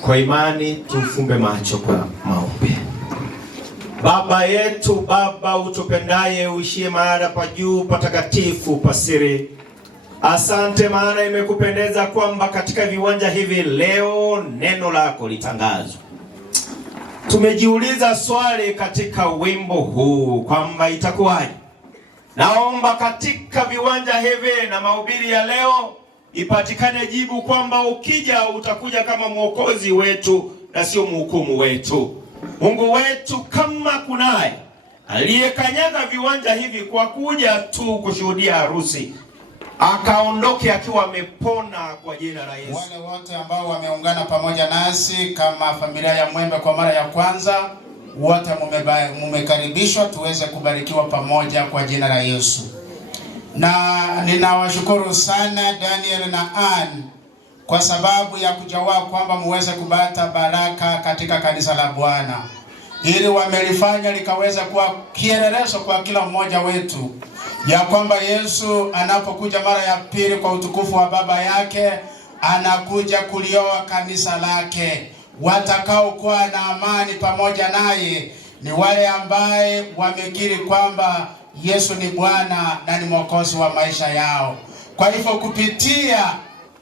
Kwa imani tufumbe macho kwa maombi. Baba yetu, Baba utupendaye, uishie mahali pa juu patakatifu pasiri, asante maana imekupendeza kwamba katika viwanja hivi leo neno lako litangazwe. Tumejiuliza swali katika wimbo huu kwamba itakuwaje. Naomba katika viwanja hivi na mahubiri ya leo ipatikane jibu kwamba ukija utakuja kama mwokozi wetu na sio mhukumu wetu. Mungu wetu, kama kunaye aliyekanyaga viwanja hivi kwa kuja tu kushuhudia harusi, akaondoke akiwa amepona kwa jina la Yesu. Wale wote ambao wameungana pamoja nasi kama familia ya Mwembe kwa mara ya kwanza, wote mumekaribishwa tuweze kubarikiwa pamoja kwa jina la Yesu. Na ninawashukuru sana Daniel na Ann kwa sababu ya kujawa kwamba muweze kupata baraka katika kanisa la Bwana. Ili wamelifanya likaweza kuwa kielelezo kwa kila mmoja wetu ya kwamba Yesu anapokuja mara ya pili kwa utukufu wa Baba yake, anakuja kulioa kanisa lake. Watakao kuwa na amani pamoja naye ni wale ambaye wamekiri kwamba Yesu ni Bwana na ni Mwokozi wa maisha yao. Kwa hivyo kupitia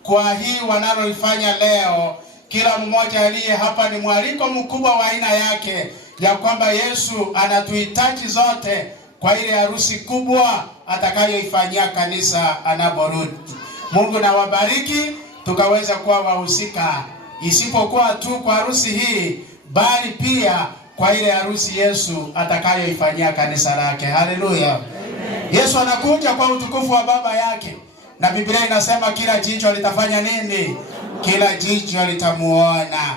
kwa hii wanaloifanya leo, kila mmoja aliye hapa ni mwaliko mkubwa wa aina yake, ya kwamba Yesu anatuhitaji zote kwa ile harusi kubwa atakayoifanyia kanisa anaporudi. Mungu na wabariki, tukaweza kuwa wahusika, isipokuwa tu kwa harusi hii, bali pia kwa ile harusi Yesu atakayoifanyia kanisa lake. Haleluya. Yesu anakuja kwa utukufu wa Baba yake, na Biblia inasema kila jicho litafanya nini? Kila jicho litamuona.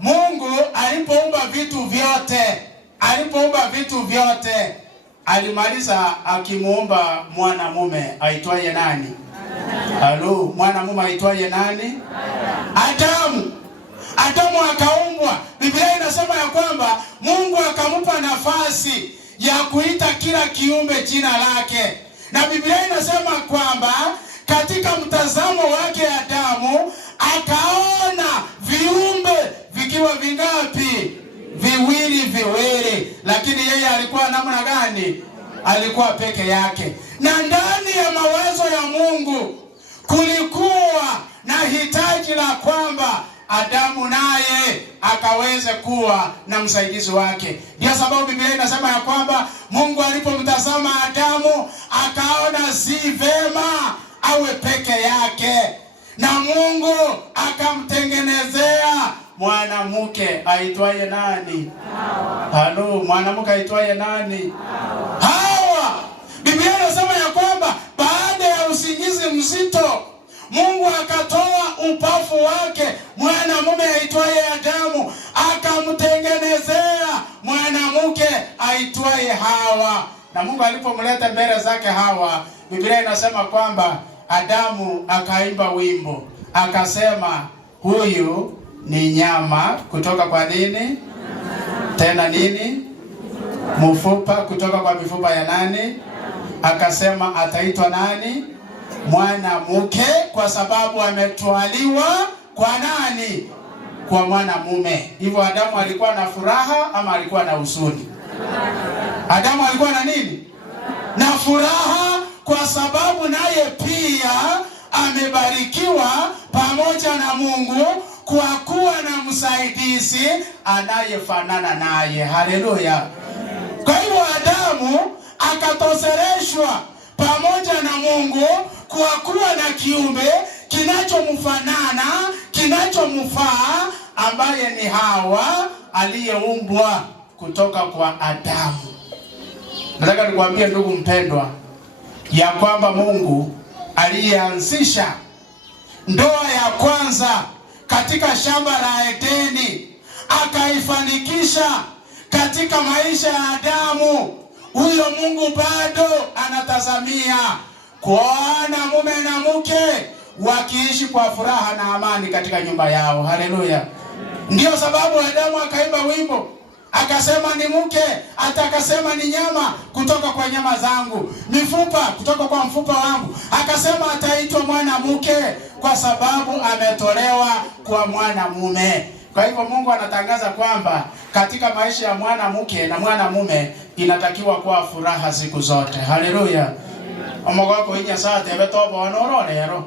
Mungu alipoumba vitu vyote, alimaliza akimuumba mwanamume aitwaye nani? Halo, mwanamume aitwaye nani? Adamu akaumbwa. Biblia inasema ya kwamba Mungu akampa nafasi ya kuita kila kiumbe jina lake. Na Biblia inasema kwamba katika mtazamo wake Adamu akaona viumbe vikiwa vingapi? Viwili. Lakini yeye alikuwa namna gani? Alikuwa peke yake. Na ndani ya mawazo ya Mungu kulikuwa na hitaji la kwamba Adamu naye akaweze kuwa na msaidizi wake. Ndio sababu Biblia inasema ya kwamba Mungu alipomtazama Adamu akaona si vema awe peke yake, na Mungu akamtengenezea mwanamke aitwaye nani? Halo, mwanamke aitwaye nani? Hawa. Biblia inasema ya kwamba baada ya usingizi mzito, Mungu akatoa upafu wake mwanamume aitwaye Adamu, akamtengenezea mwanamke aitwaye Hawa. Na Mungu alipomleta mbele zake Hawa, Biblia inasema kwamba Adamu akaimba wimbo, akasema huyu ni nyama kutoka kwa nini? Tena nini? Mfupa kutoka kwa mifupa ya nani? Akasema ataitwa nani? Mwanamke, kwa sababu ametwaliwa kwa nani? Kwa mwanamume. Hivyo Adamu alikuwa na furaha ama alikuwa na huzuni? Adamu alikuwa na nini? Na furaha, kwa sababu naye pia amebarikiwa pamoja na Mungu kwa kuwa na msaidizi anayefanana naye. Haleluya. Kwa hivyo Adamu akatosereshwa pamoja na Mungu kwa kuwa na kiumbe kinachomfanana, kinachomfaa, ambaye ni Hawa aliyeumbwa kutoka kwa Adamu. Nataka nikwambie ndugu mpendwa, ya kwamba Mungu aliyeanzisha ndoa ya kwanza katika shamba la Edeni akaifanikisha katika maisha ya Adamu, huyo Mungu bado anatazamia kuona mume na mke wakiishi kwa furaha na amani katika nyumba yao. Haleluya. Ndio sababu Adamu akaimba wimbo, akasema ni mke, atakasema ni nyama kutoka kwa nyama zangu, mifupa kutoka kwa mfupa wangu. Akasema ataitwa mwanamke kwa sababu ametolewa kwa mwanamume. Kwa hivyo Mungu anatangaza kwamba katika maisha ya mwanamke na mwanamume inatakiwa kuwa furaha siku zote. Haleluya. Omogoko inya saa tebe tobo wanoro lero.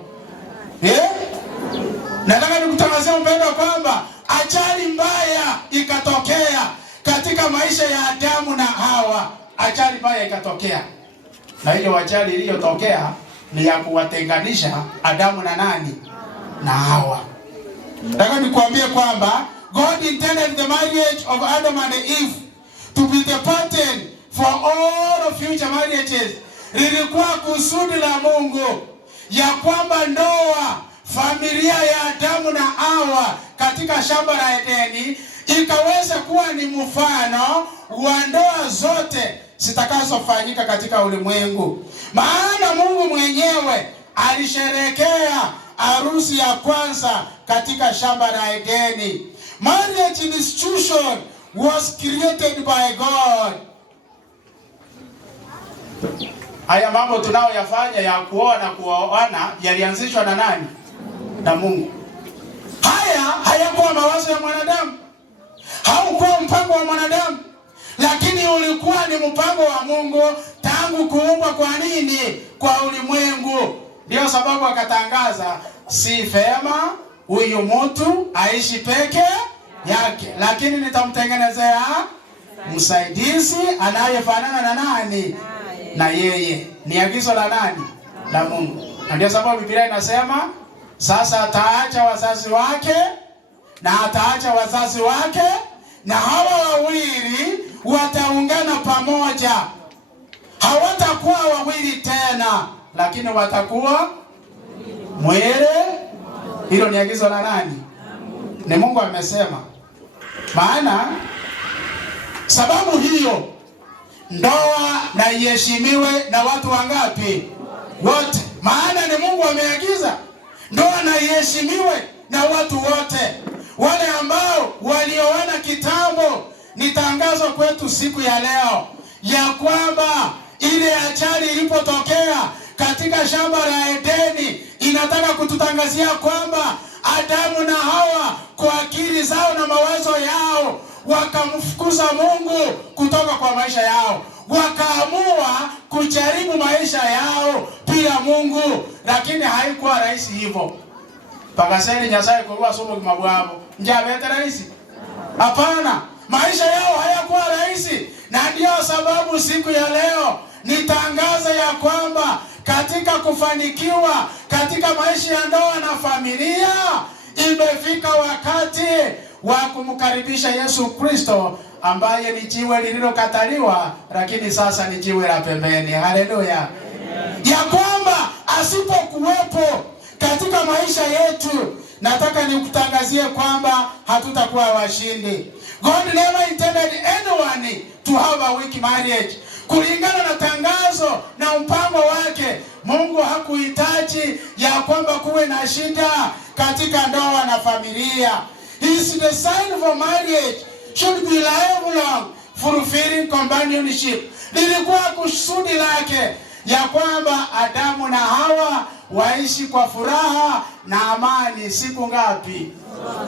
Nataka nikutangazia mpendo kwamba ajali mbaya ikatokea katika maisha ya Adamu na Hawa. Ajali mbaya ikatokea. Na hiyo ajali iliyotokea ni ya kuwatenganisha Adamu na nani? Na Hawa. Nataka nikwambie kwamba God intended the marriage of Adam and Eve to be the pattern for all of future marriages. Lilikuwa kusudi la Mungu ya kwamba ndoa, familia ya Adamu na Hawa katika shamba la Edeni ikaweza kuwa ni mfano wa ndoa zote zitakazofanyika katika ulimwengu. Maana Mungu mwenyewe alisherehekea harusi ya kwanza katika shamba la Edeni. Marriage institution was created by God. Haya mambo tunayoyafanya ya kuoana yalianzishwa na nani? Na Mungu. Haya hayakuwa mawazo ya mwanadamu, haukuwa mpango wa mwanadamu. ulikuwa ni mpango wa Mungu tangu kuumbwa kwa nini? Kwa ulimwengu. Ndio sababu akatangaza si vema huyu mtu aishi peke yake, lakini nitamtengenezea msaidizi anayefanana na nani? Na yeye. Ni agizo la nani? La Mungu. Na ndio sababu Biblia inasema sasa ataacha wazazi wake na ataacha wazazi wake, na hawa wawili wataungana pamoja. Hawatakuwa wawili tena, lakini watakuwa mwili. Hilo ni agizo la nani? Ni Mungu amesema. Maana sababu hiyo ndoa na iheshimiwe na watu wangapi? Wote. Maana ni Mungu ameagiza ndoa na iheshimiwe na watu wote. Wale ambao walioana kitambo, ni tangazo kwetu siku ya leo ya kwamba ile ajali ilipotokea katika shamba la Edeni inataka kututangazia kwamba Adamu na Hawa kwa akili zao na mawazo yao wakamfukuza Mungu kutoka kwa maisha yao, wakaamua kujaribu maisha yao bila Mungu. Lakini haikuwa rahisi hivyo. Pakaseni nyasaye kwa somo kimabwabo. Njabete rahisi? Hapana. Maisha yao hayakuwa rahisi, na ndio sababu siku ya leo nitangaza ya kwamba katika kufanikiwa katika maisha ya ndoa na familia, imefika wakati wa kumkaribisha Yesu Kristo ambaye ni jiwe lililokataliwa, lakini sasa ni jiwe la pembeni. Haleluya! Ya kwamba asipokuwepo katika maisha yetu, nataka nikutangazie kwamba hatutakuwa washindi. God never intended anyone to have a weak marriage. Kulingana na tangazo na mpango wake, Mungu hakuhitaji ya kwamba kuwe na shida katika ndoa na familia. His design for marriage should be lifelong, fulfilling companionship. Lilikuwa kusudi lake ya kwamba Adamu na Hawa waishi kwa furaha na amani siku ngapi?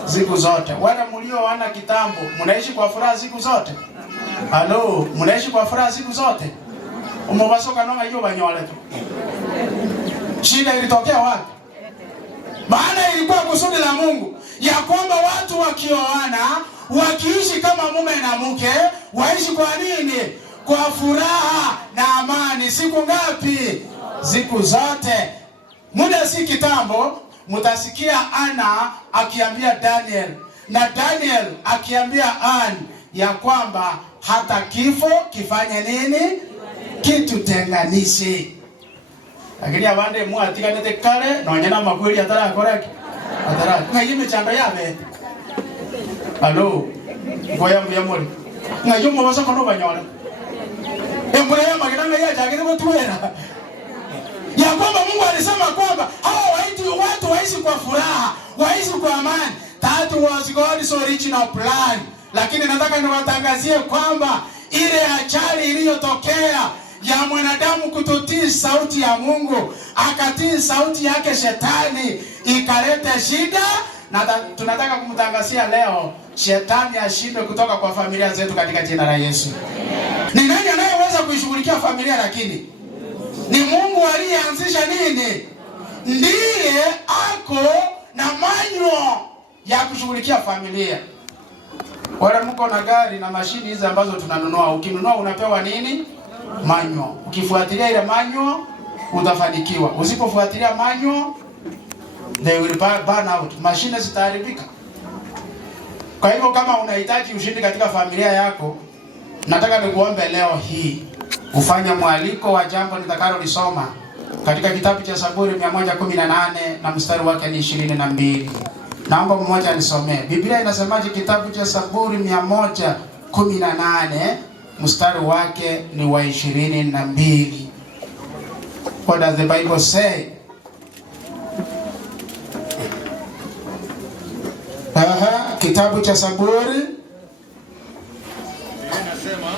Siku zote. Wale mlioana kitambo, mnaishi kwa furaha siku zote? Halo, mnaishi kwa furaha siku zote? Umobasoka nonga hiyo banyole tu. Shida ilitokea wapi? Maana ilikuwa kusudi la Mungu ya kwamba watu wakioana, wakiishi kama mume na mke, waishi kwa nini? Kwa furaha na amani siku ngapi? Siku zote. Muda si kitambo, mutasikia Ana akiambia Daniel, na Daniel akiambia Anne ya kwamba hata kifo kifanye nini? Kitutenganishe. Lakini abande muatiganete kale na wanyana makweli atarakoraki. Ngayime chanda yabe. Halo. Ngoya mbiyamuri. Ngayumo basa kono banyona. Embure ya magidanga ya jagire mtuera. Ya kwamba Mungu alisema kwamba hao watu waishi kwa furaha, waishi kwa amani. That was God's original plan. Lakini nataka niwatangazie kwamba ile ajali iliyotokea ya mwanadamu kutotii sauti ya Mungu, akatii sauti yake Shetani, ikaleta shida, na tunataka kumtangazia leo Shetani ashindwe kutoka kwa familia zetu katika jina la Yesu. Ni nani anayeweza kuishughulikia familia? Lakini ni Mungu aliyeanzisha nini? Ndiye ako na manyo ya kushughulikia familia. Wale mko na gari na mashini hizi ambazo tunanunua, ukinunua unapewa nini? Manyo. Ukifuatilia ile manyo utafanikiwa. Usipofuatilia manyo, they will burn out. Mashine zitaharibika. Kwa hivyo kama unahitaji ushindi katika familia yako, nataka nikuombe leo hii ufanye mwaliko wa jambo nitakalolisoma katika kitabu cha Zaburi 118 na mstari wake ni 22. Naomba mmoja nisomee. Biblia inasemaje kitabu cha Zaburi 118 mstari wake ni wa 22. What does the Bible say? Kitabu cha Zaburi.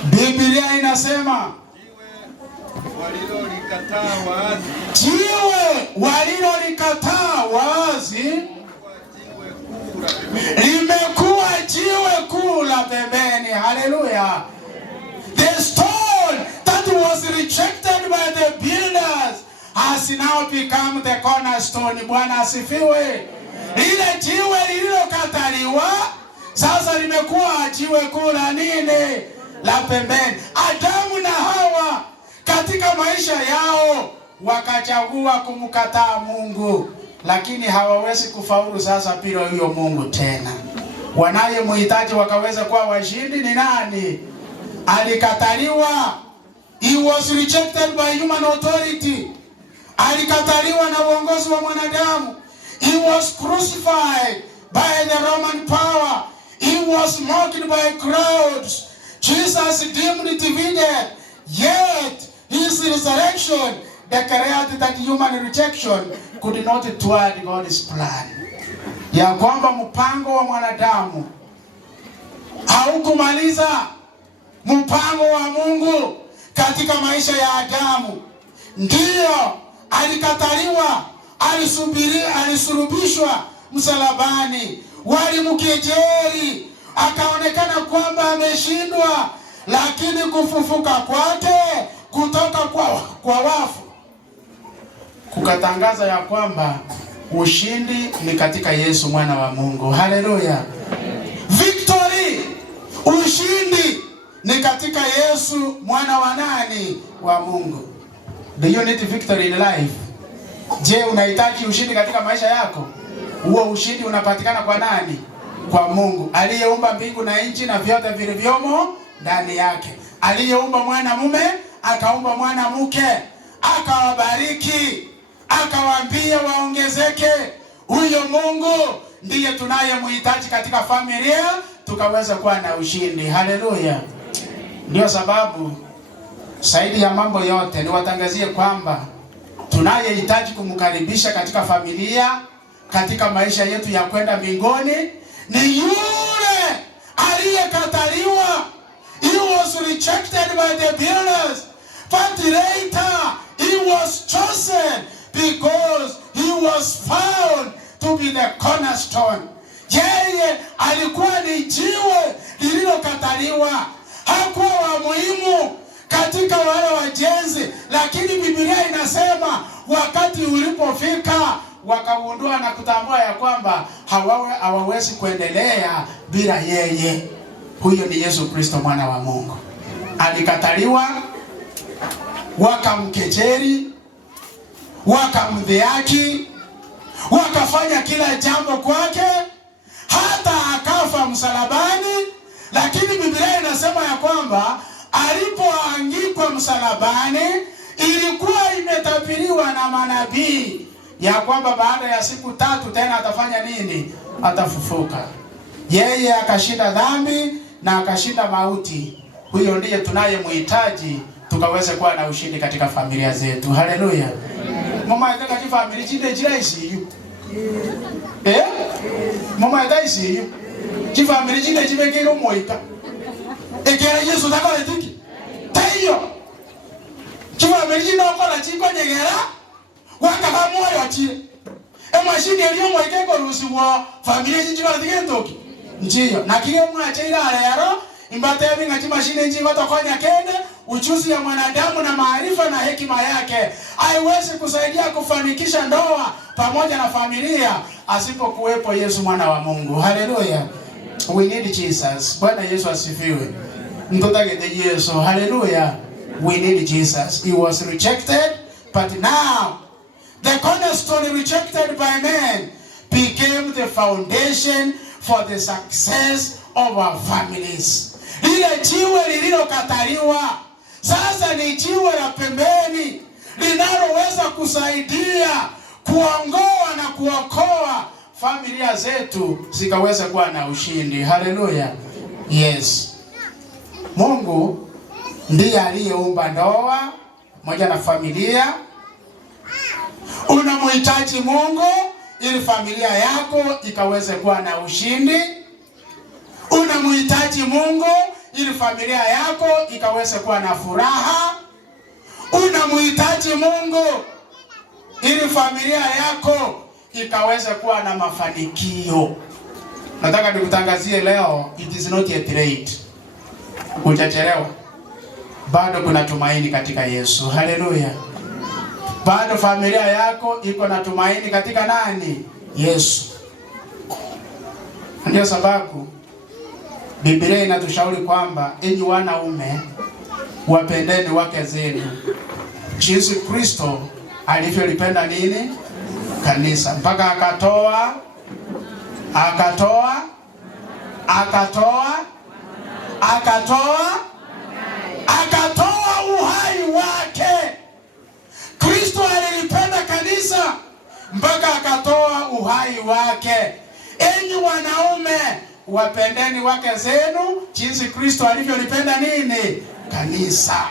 Biblia inasema jiwe walilolikataa wazi limekuwa jiwe kuu la pembeni. Haleluya. The was rejected by the builders has now become the cornerstone. Bwana asifiwe. Ile jiwe lililokataliwa sasa limekuwa jiwe kuu la nini? La pembeni. Adamu na Hawa katika maisha yao wakachagua kumkataa Mungu, lakini hawawezi kufaulu sasa bila huyo Mungu tena. Wanayemhitaji wakaweza kuwa washindi ni nani? Alikataliwa. He was rejected by human authority. Alikataliwa na uongozi wa mwanadamu. He was crucified by the Roman power. He was mocked by crowds. Jesus deemed divided, yet his resurrection declared that human rejection could not thwart God's plan. Ya kwamba mpango wa mwanadamu haukumaliza mpango wa Mungu katika maisha ya Adamu. Ndiyo, alikataliwa, alisulubishwa msalabani, walimkejeli, akaonekana kwamba ameshindwa, lakini kufufuka kwake kutoka kwa wafu kukatangaza ya kwamba ushindi ni katika Yesu mwana wa Mungu. Haleluya. Victory, ushindi ni katika Yesu mwana wa nani? Wa Mungu. Do you need victory in life? Je, unahitaji ushindi katika maisha yako? Huo ushindi unapatikana kwa nani? Kwa Mungu aliyeumba mbingu na nchi na vyote vilivyomo ndani yake. Aliyeumba mwanamume akaumba mwanamke, akawabariki, akawaambia waongezeke. Huyo Mungu ndiye tunayemhitaji katika familia tukaweza kuwa na ushindi. Haleluya. Ndio sababu zaidi ya mambo yote niwatangazie kwamba tunayehitaji kumkaribisha katika familia, katika maisha yetu ya kwenda mbinguni ni yule aliyekataliwa. He was rejected by the builders, but later he was chosen because he was found to be the cornerstone. Yeye alikuwa ni jiwe lililokataliwa, hakuwa wa muhimu katika wale wajenzi, lakini Biblia inasema wakati ulipofika wakagundua na kutambua ya kwamba hawawezi kuendelea bila yeye. Huyo ni Yesu Kristo mwana wa Mungu. Alikataliwa, wakamkejeli, wakamdhihaki, wakafanya kila jambo kwake, hata akafa msalabani. Lakini Biblia inasema ya kwamba alipoangikwa msalabani ilikuwa imetabiriwa na manabii ya kwamba baada ya siku 3 tena atafanya nini? Atafufuka. Yeye akashinda dhambi na akashinda mauti. Huyo ndiye tunayemhitaji tukaweze kuwa na ushindi katika familia zetu. Haleluya. Mama yataka familia chinde jiraishi. Mama yataishi. Familia chinde chibekero moika. Ekera Yesu takale tiki. Tayo. Familia chinde okola chiko nyegera. Wakaba moyo chile. Mashini eliyo moike ko rusiwo familia chinde chiko njiyo. Na kile mwache ila lero imbate yabi ngati mashine njingo tokonya kende ujuzi ya mwanadamu na maarifa na hekima yake haiwezi kusaidia kufanikisha ndoa pamoja na familia asipokuwepo Yesu mwana wa Mungu. Haleluya. We need Jesus. Bwana Yesu asifiwe. Mtotagete Yesu. Haleluya. We need Jesus. He was rejected, but now the cornerstone rejected by men became the foundation for the success of our families. Lile jiwe lililokataliwa sasa ni jiwe la pembeni linaloweza kusaidia kuongoa na kuokoa familia zetu zikaweza kuwa na ushindi. Haleluya. Yes. Mungu ndiye aliyeumba ndoa moja na familia. Unamhitaji Mungu ili familia yako ikaweze kuwa na ushindi. Unamhitaji Mungu ili familia yako ikaweze kuwa na furaha. Unamhitaji Mungu ili familia yako ikaweze kuwa na mafanikio. Nataka nikutangazie leo, it is not yet late. Hujachelewa. bado kuna tumaini katika Yesu. Haleluya. Bado familia yako iko na tumaini katika nani? Yesu. Ndio sababu Biblia inatushauri kwamba enyi wanaume wapendeni wake zenu jinsi Kristo alivyolipenda nini? Kanisa, mpaka akatoa uhai wake. Kristo alilipenda kanisa mpaka akatoa uhai wake. Enyi wanaume wapendeni wake zenu jinsi Kristo alivyolipenda nini? Kanisa.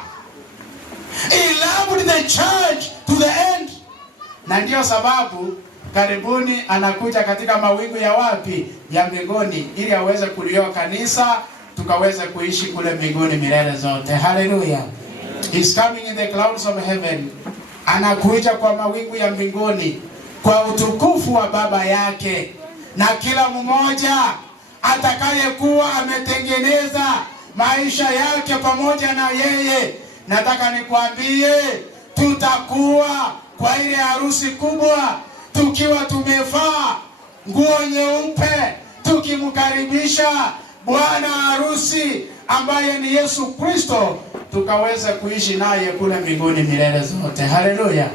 He loved the church to the end. Na ndio sababu karibuni anakuja katika mawingu ya wapi? Ya mbinguni, ili aweze kulioa kanisa tukaweze kuishi kule mbinguni milele zote. Haleluya. He's coming in the clouds of heaven. Anakuja kwa mawingu ya mbinguni kwa utukufu wa Baba yake, na kila mmoja atakayekuwa ametengeneza maisha yake pamoja na yeye, nataka nikwambie tutakuwa kwa ile harusi kubwa tukiwa tumevaa nguo nyeupe tukimkaribisha bwana harusi ambaye ni Yesu Kristo, tukaweza kuishi naye kule mbinguni milele zote. Haleluya.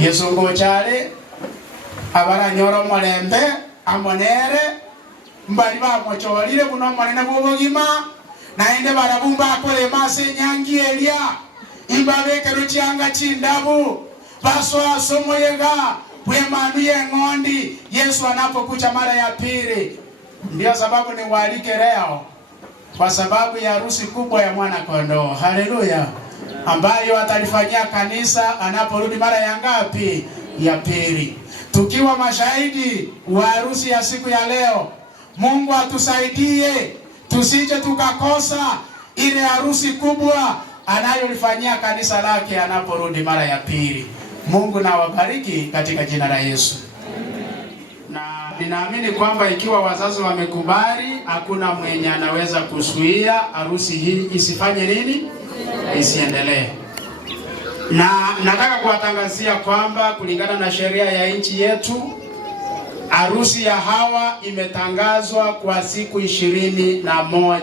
Yesu ngochale abara nyoro molembe amonere mbali ba mochorire buno manene bwobogima naende barabumba akole mase nyangi elia imbabe keruchianga chindabu baswa somoyega bwemanu yengondi Yesu anapokuja mara ya pili. Ndio sababu ni walike leo kwa sababu ya harusi kubwa ya mwana kondoo. Haleluya. Ambayo atalifanyia kanisa anaporudi mara ya ngapi? Ya pili. Tukiwa mashahidi wa harusi ya siku ya leo, Mungu atusaidie tusije tukakosa ile harusi kubwa anayolifanyia kanisa lake anaporudi mara ya pili. Mungu na wabariki katika jina la Yesu. Na ninaamini kwamba ikiwa wazazi wamekubali, hakuna mwenye anaweza kuzuia harusi hii isifanye nini? Isiendelee. Na nataka kuwatangazia kwamba kulingana na sheria ya nchi yetu, harusi ya hawa imetangazwa kwa siku 21.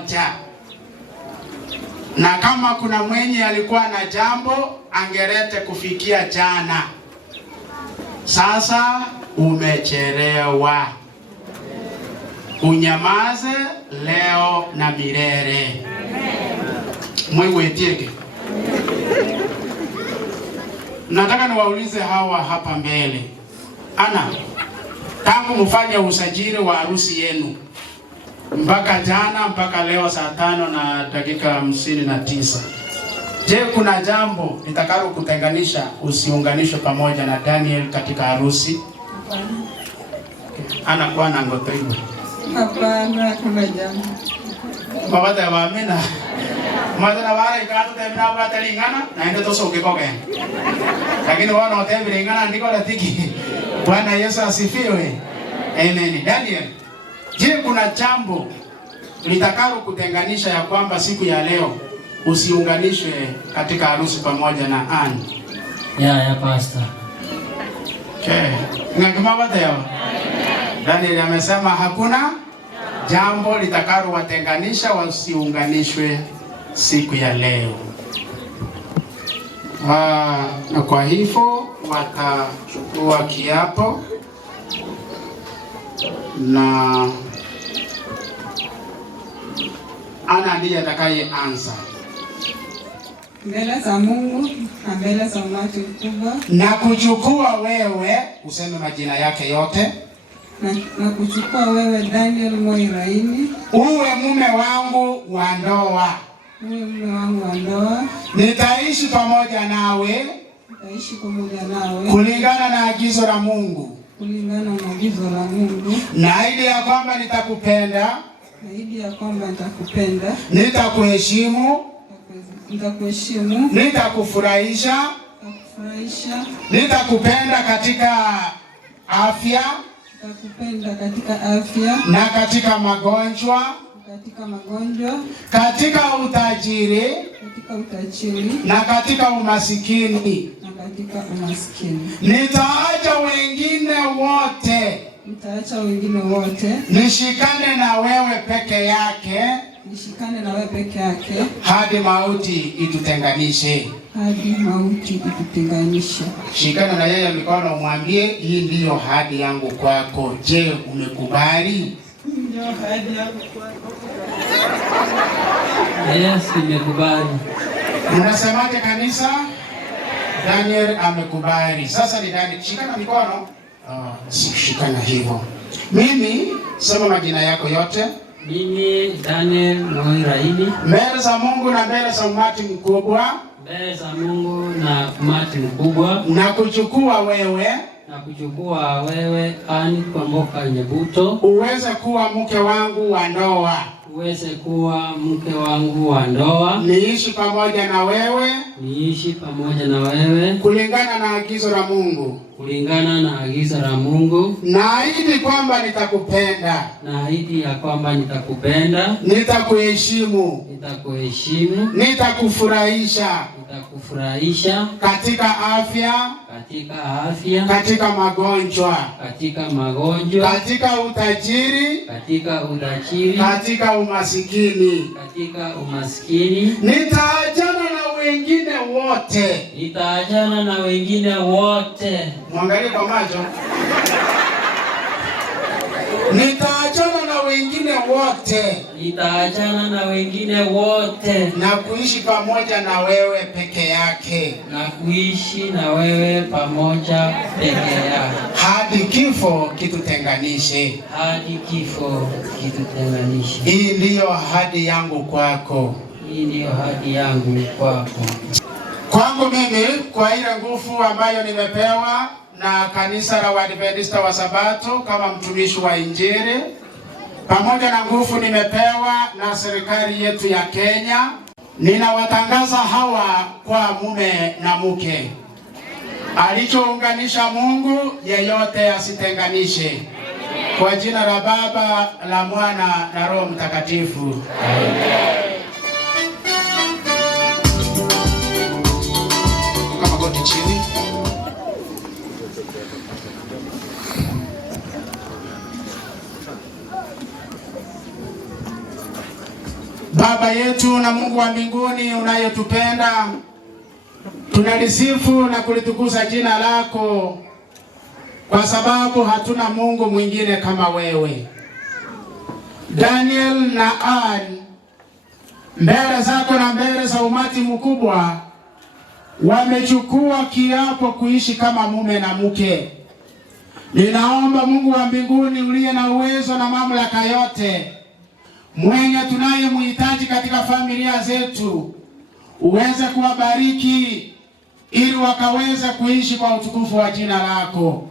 Na kama kuna mwenye alikuwa na jambo angerete kufikia jana. Sasa umechelewa. Unyamaze leo na milele. Mungu etieke. Nataka niwaulize hawa hapa mbele. Ana, tangu mfanye usajili wa harusi yenu mpaka jana mpaka leo saa 5:59. Je, kuna jambo litakalo kutenganisha usiunganishwe pamoja na Daniel katika harusi? Ana kwa na ngoto hiyo. Hapana, kuna jambo. Mabada ya amina. Madana wala ikatu temna ba talingana na ndio toso ukikoge. Lakini wana watembilingana ndiko latiki. Bwana Yesu asifiwe. Amen. Daniel, je, kuna jambo litakalo kutenganisha ya kwamba siku ya leo usiunganishwe katika harusi pamoja na Ann? Ya pastor. Okay. Ngakama bataya. Daniel amesema hakuna jambo litakalo watenganisha wasiunganishwe siku ya leo. Na kwa hivyo watachukua kiapo na Ana ndiye atakayeanza mbele za Mungu na mbele za umati mkubwa, na kuchukua wewe, useme majina yake yote, na kuchukua wewe Daniel Moiraini uwe mume wangu wa ndoa. Uwe mume wangu wa ndoa. Nitaishi pamoja nawe. Nitaishi pamoja nawe kulingana na agizo la Mungu. Kulingana na agizo la Mungu. Naahidi ya kwamba nitakupenda. Naahidi ya kwamba nitakupenda. Nitakuheshimu. Nitakuheshimu. Nitakufurahisha. Nitakufurahisha. Nitakupenda katika afya. Nitakupenda katika afya. Na katika magonjwa. katika magonjwa, katika utajiri, na katika umasikini. Nitaacha wengine wote, nishikane na wewe peke yake, hadi mauti itutenganishe. Shikana na yeye mikono, umwambie hii ndiyo ahadi yangu kwako. Je, umekubali? Ndio ahadi yangu kwako. Yes, nimekubali. Unasemaje kanisa? Daniel amekubali. Sasa ni Daniel, shikana mikono. Shikana hivyo. Mimi, sema majina yako yote. Mimi Daniel Noiraini. Mbele za Mungu na mbele za umati mkubwa. Mbele za Mungu na umati mkubwa. Na kuchukua wewe Anne Kwamboka Nyebuto. Uweze kuwa mke wangu wa ndoa. Niishi pamoja na wewe. Kulingana na agizo la Mungu. Naahidi kwamba nitakupenda. Nitakuheshimu. Nitakufurahisha. Katika afya. Katika magonjwa. Katika utajiri. Katika umasikini. Nitaachana na wengine wote. Mwangalie kwa macho. Nitaachana na wengine wote. Na kuishi pamoja na wewe peke yake. Hadi kifo kitutenganishe. Hii ndiyo ahadi yangu kwako. Kwangu mimi, kwa ile nguvu ambayo nimepewa na kanisa la Waadventista wa Sabato kama mtumishi wa Injili, pamoja na nguvu nimepewa na serikali yetu ya Kenya, ninawatangaza hawa kwa mume na mke. Alichounganisha Mungu, yeyote asitenganishe. Kwa jina la Baba, la Mwana na Roho Mtakatifu. Amen. Kama goti chini. Baba yetu na Mungu wa mbinguni unayotupenda, tunalisifu na kulitukuza jina lako, kwa sababu hatuna Mungu mwingine kama wewe. Daniel na Anne, mbele zako na mbele za umati mkubwa, wamechukua kiapo kuishi kama mume na mke. Ninaomba Mungu wa mbinguni uliye na uwezo na mamlaka yote, mwenye tunayemhitaji katika familia zetu, uweze kuwabariki ili wakaweze kuishi kwa utukufu wa jina lako.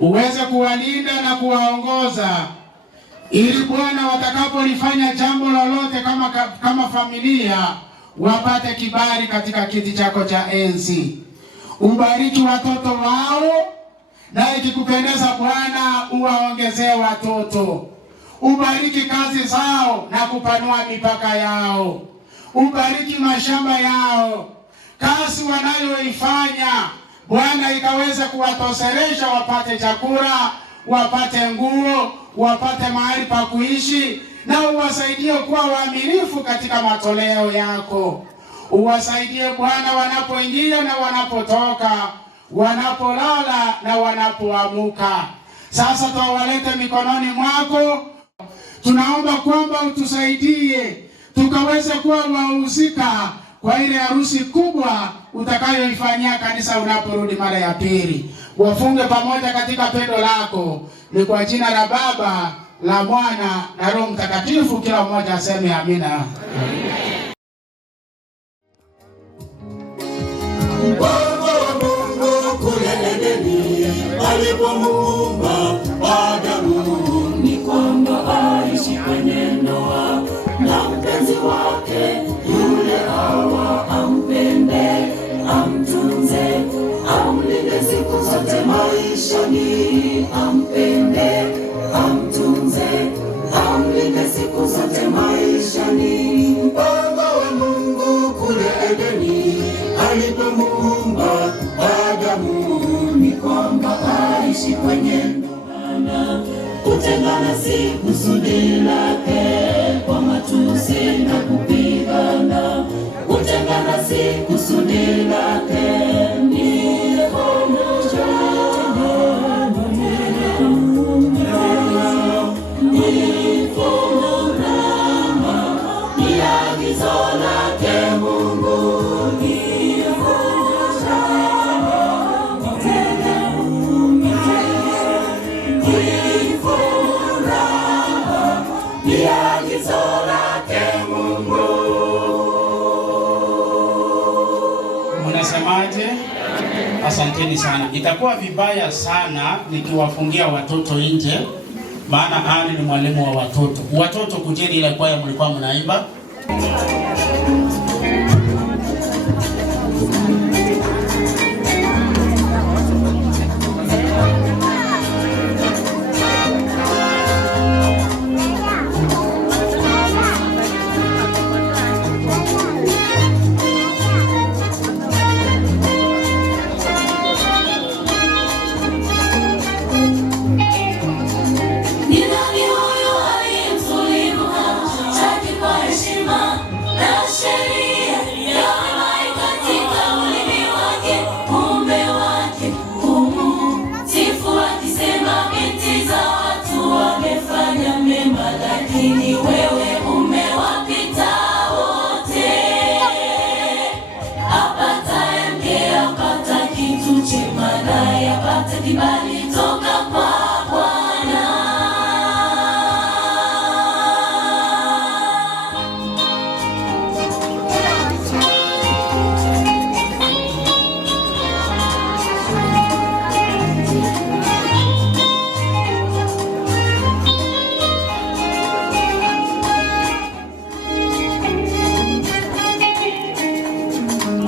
Uweze kuwalinda na kuwaongoza ili Bwana watakapolifanya jambo lolote kama familia, wapate kibali katika kiti chako cha enzi. Ubariki watoto wao, na ikikupendeza Bwana uwaongezee watoto. Ubariki kazi zao na kupanua mipaka yao. Ubariki mashamba yao. Kazi wanayoifanya Bwana ikaweze kuwatoshelesha, wapate chakula, wapate nguo, wapate mahali pa kuishi, na uwasaidie kuwa waaminifu katika matoleo yako. Uwasaidie Bwana wanapoingia na wanapotoka, wanapolala na wanapoamuka. Sasa tuwalete mikononi mwako. Tunaomba kwamba utusaidie tukaweze kuwa wahusika kwa ile harusi kubwa utakayoifanyia kanisa unaporudi mara ya pili. Wafunge pamoja katika pendo lako. Ni kwa jina la Baba, la Mwana na Roho Mtakatifu. Kila mmoja aseme amina. Mungu kule Edeni alipomuumba Adamu, ni kwamba aishi kwenye ndoa na mpenzi wake yule Hawa, ampende, amtunze, amlinde siku zote maishani. Ampende, amtunze, amlinde siku siku zote maishani. Mpango wa Mungu kule Edeni alipomuumba Adamu ni kwamba aishi kwenye ndoa. Kutengana si kusudi lake, kwa matusi na kupigana. Kutengana si kusudi lake, Munasemaje? Asanteni sana. Itakuwa vibaya sana nikiwafungia watoto nje, maana Ani ni mwalimu wa watoto. Watoto kujeni ile kwaya mlikuwa mnaimba. kibali toka kwa Bwana.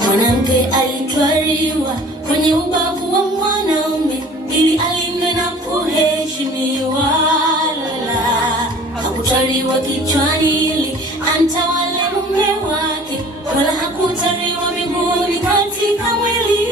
Mwanamke alitwaliwa kwenye ubavu wa mwanaume ili alindwe na kuheshimiwa. Hakutwaliwa kichwani ili amtawale mume wake, wala hakutwaliwa miguuni katika mwili.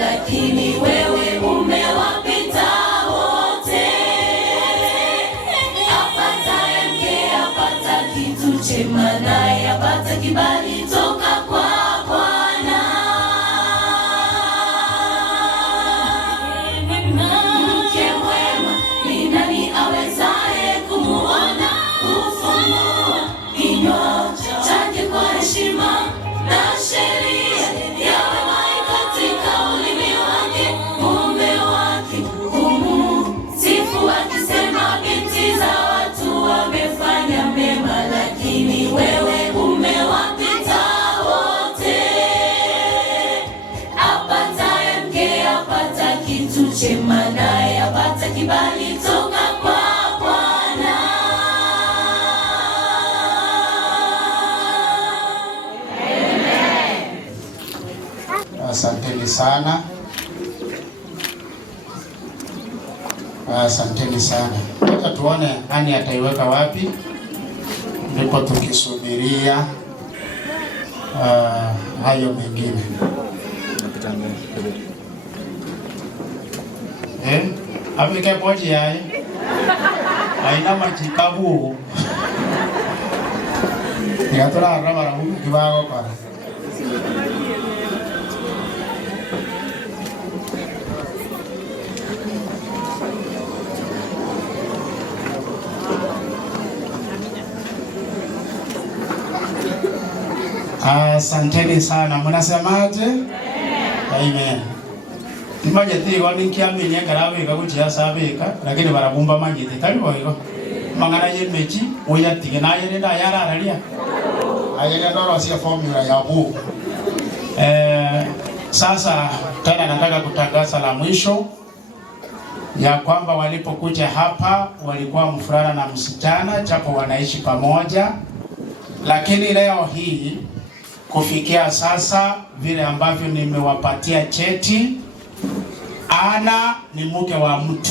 Lakini wewe umewapita wote. Apataye mke apata kitu chema, naye apata kibali toka kwa Bwana. Mke mwema ni nani awezaye kumuona? Kufungua kinywa chake kwa heshima na sheria yawe mai katika ulimi wake, mume wake sifu akisema binti za watu wamefanya mema, lakini wewe umewapita wote. Apataye mke apata kitu chema, naye apata kibali toka kwa Bwana. Asanteni sana. Asanteni sana. Sasa tuone Ani ataiweka wapi, ndipo tukisubiria hayo mengine. Afike pochi yae aina machikabu yatora arabara huku kibago para. Asanteni sana. Mnasemaje? Amen. Timaje tigo ninkiamini ngarawe gaguchia sabeka lakini barabumba manyite talibo iko. Mangana yemechi oya tigena yenda yararalia. Ayenda ndo asia formula ya bu. Sasa tena nataka kutangaza la mwisho ya kwamba walipokuja hapa walikuwa mfulana na msichana japo wanaishi pamoja, lakini leo hii kufikia sasa vile ambavyo nimewapatia cheti, Ana ni mke wa mtu.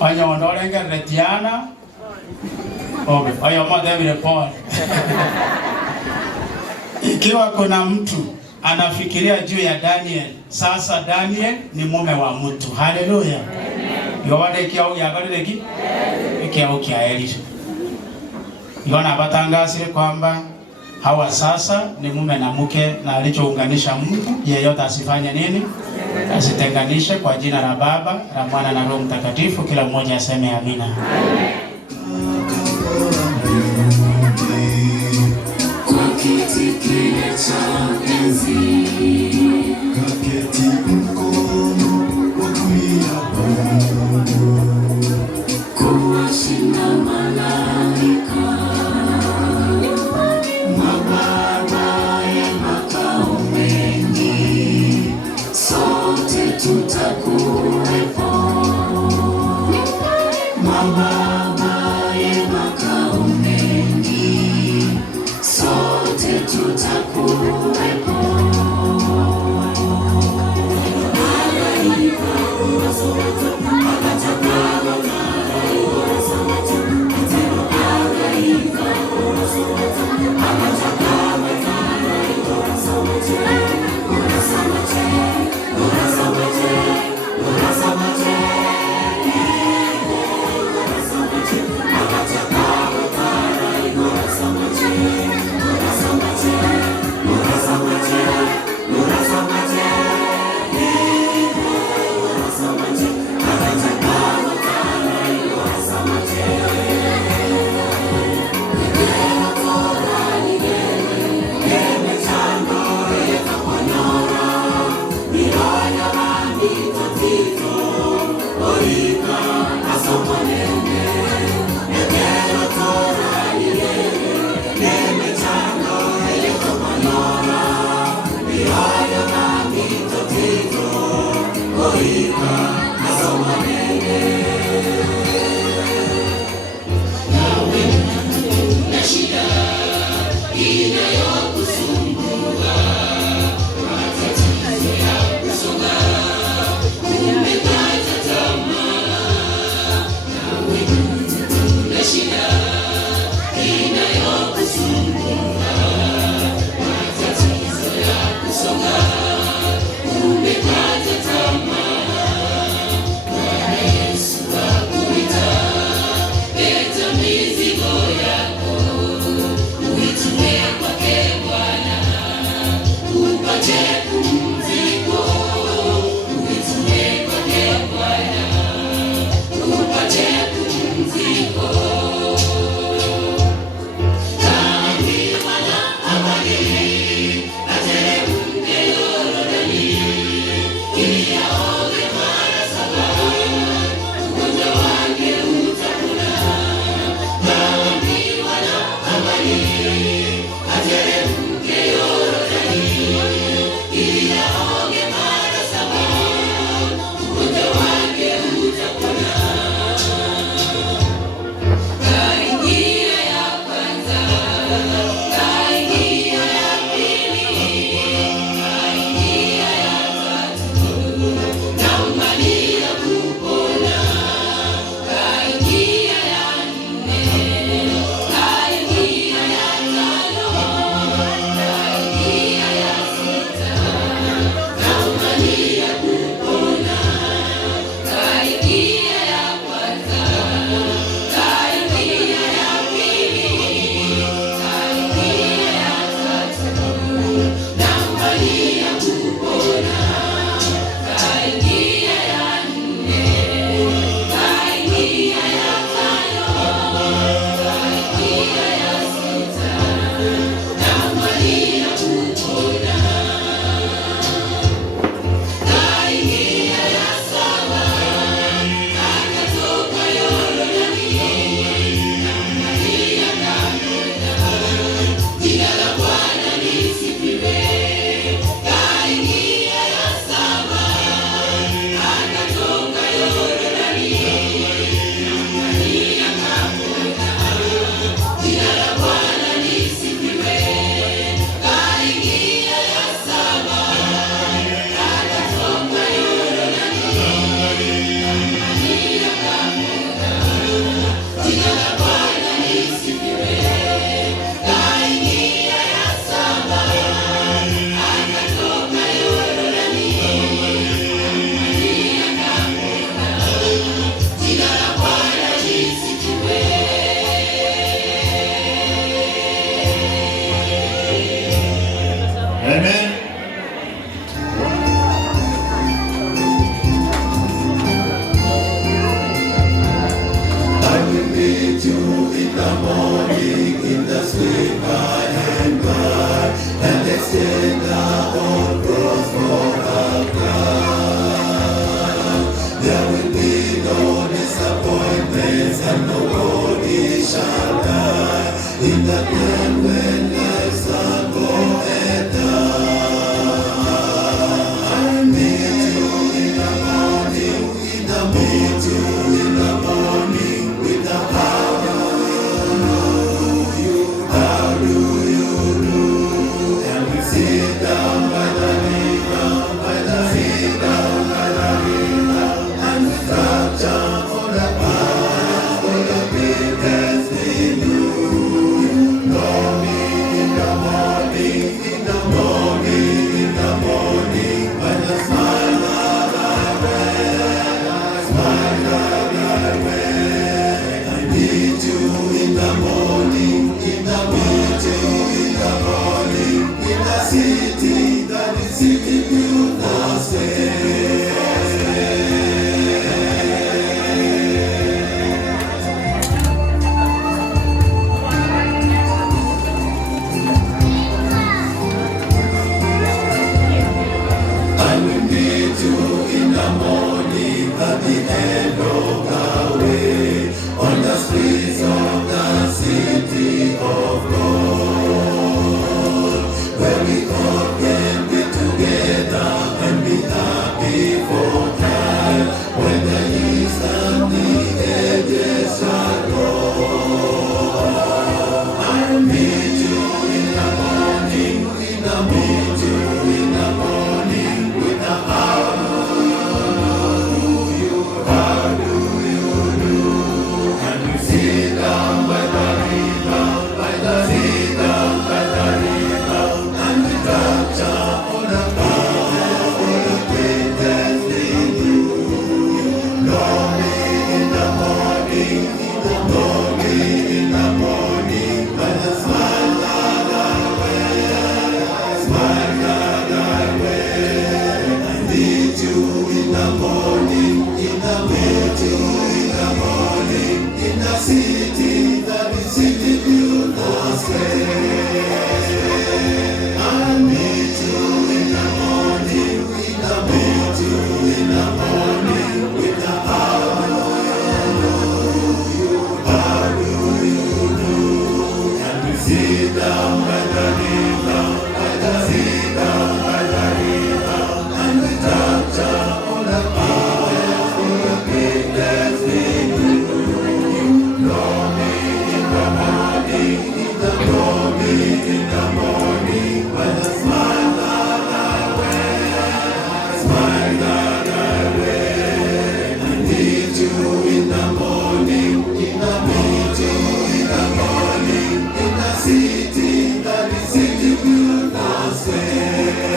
Anya ondolenge retiana. Ayo mada vile pole. Ikiwa kuna mtu anafikiria juu ya Daniel, sasa Daniel ni mume wa mtu. Haleluya. Yowade kiao yagaleki? Kiao kiaeli. Yona batangasile kwamba hawa sasa ni mume na mke, na alichounganisha Mungu yeyote asifanye nini? Asitenganishe. Kwa jina la Baba, la Mwana na Roho Mtakatifu, kila mmoja aseme amina. Kwa kiti kile cha enzi, kaketi mkono wa kulia Mungu, kuwashinda malaika, mababa ya makao mengi, sote tutakuwepo. Mababa ya makao mengi, sote tutakuwepo. Mura shall die in the time when lives are going down. I'll meet you in the morning, meet you in the morning with the how do you do? And we sit down by the river, sit down by the river, and we capture all the power, all the biggest in you. Know me in the morning, by the smile of thy way, smile of thy way. I meet you in the morning, in the morning, in the city, that is city built for sale. I will meet you in the morning at the end of the way, on the streets of the city of God, where we all can be together and be happy for time, when the east and the edges are gone. I'll meet you in the morning, meet you in the morning with the how do you do? And we sit down by the river, sit down by the river, and we capture all the power, all the greatest in you. Know me in the morning, by the smile of thy way, smile of thy way. I meet you in the morning, in the city, that is city built for sale. I'll meet you in the morning, with the how do you do? And we sit down by the river, sit down by the river, and we capture all the power, all the greatness in you. Know me in the morning, by the smile of thy way, smile of thy way. I meet you in the morning, in the city, that is city built for sale.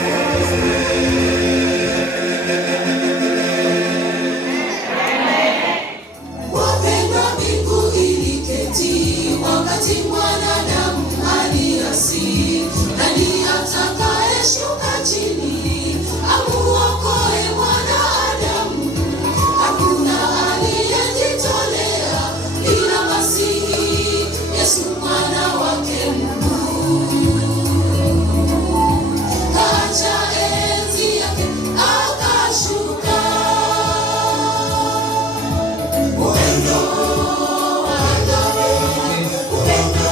Wapendwa, mbingu iliketi wakati mwanadamu aliasi. Nani atakayeshuka chini amuokoe mwanadamu? Hakuna aliyejitolea ila Masihi Yesu, mwana wake Mungu. Kaacha enzi yake akashuka. Upendo wa agape, upendo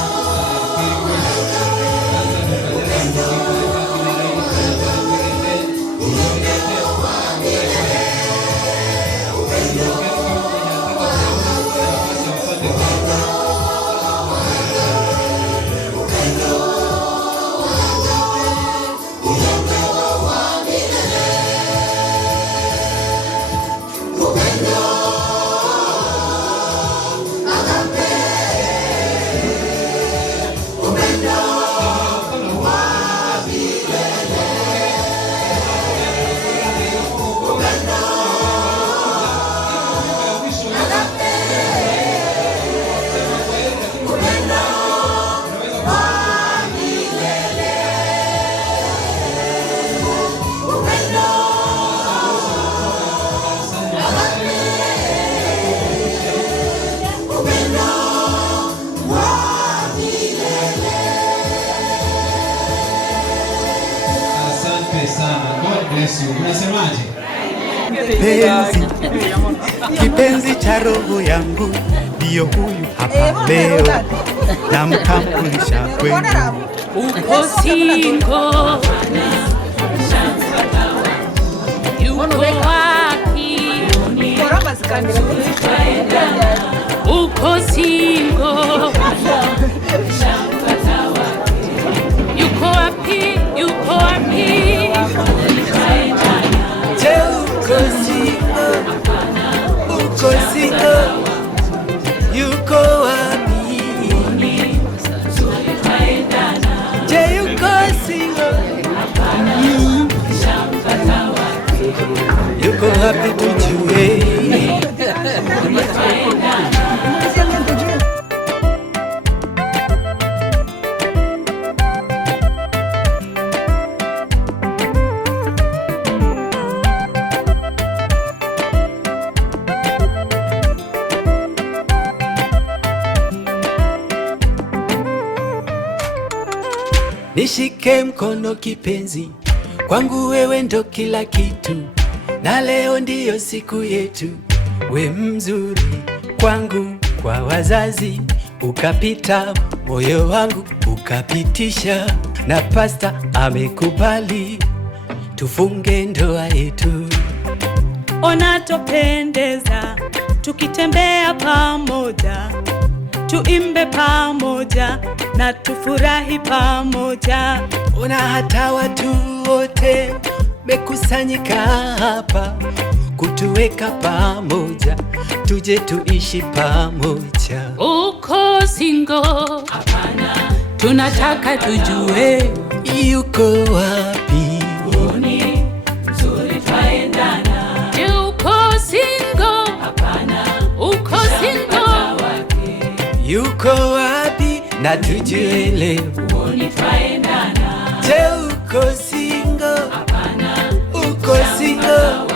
Asante sana. God bless you. Unasemaje? mpenzi, kipenzi cha roho yangu, ndiyo huyu hapa leo, namtambulisha kwenu. Uko single, yuko wapi? Uko single, yuko wapi? Yuko wapi? Je, uko single? Uko single? Yuko wapi? Je, yuko single? Yuko wapi tujue? Nishike mkono kipenzi, kwangu wewe ndo kila kitu, na leo ndiyo siku yetu. We mzuri kwangu, kwa wazazi ukapita, moyo wangu ukapitisha, na pasta amekubali tufunge ndoa yetu. Ona tupendeza, tukitembea pamoja, tuimbe pamoja na tufurahi pamoja. Ona hata watu wote mekusanyika hapa kutuweka pamoja, tuje tuishi pamoja. Uko single? Hapana, tunataka tujue yuko wapi? Uoni mzuri twaendana. Je, uko single? Hapana, uko single? Yuko wapi na tujue leo? Uoni twaendana. Je, uko single? Hapana, uko single?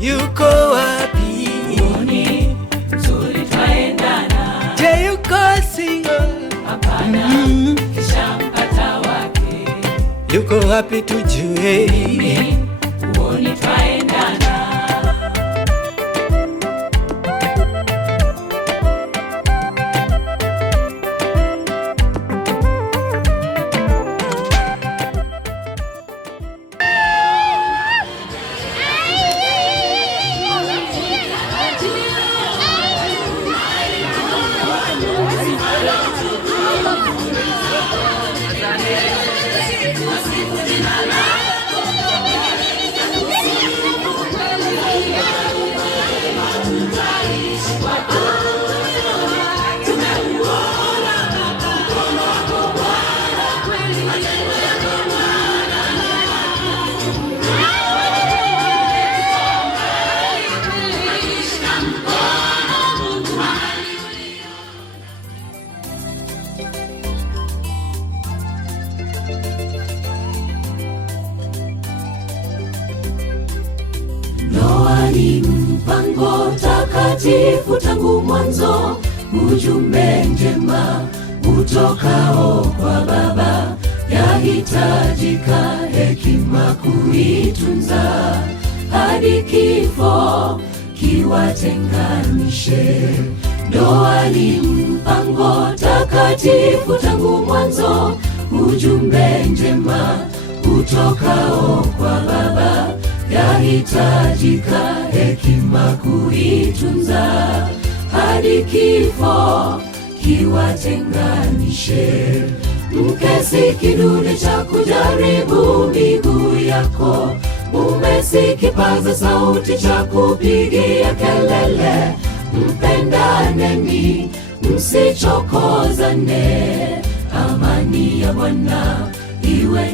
Yuko wapi? Uoni mzuri twaendana. Je, yuko single? Hapana, kishampata wake. Yuko wapi tujue? Uoni twaendana. Ndoa ni mpango takatifu tangu mwanzo, ujumbe njema utokao kwa Baba, yahitajika hekima kuitunza, hadi kifo kiwatenganishe. Ndoa ni mpango takatifu tangu mwanzo, ujumbe njema utokao kwa Baba, yahitajika hekima kuitunza, hadi kifo kiwatenganishe. Mke si kidude cha kujaribu miguu yako, mume si kipaza sauti cha kupigia kelele. Mpendaneni, msichokozane, amani ya Bwana iwe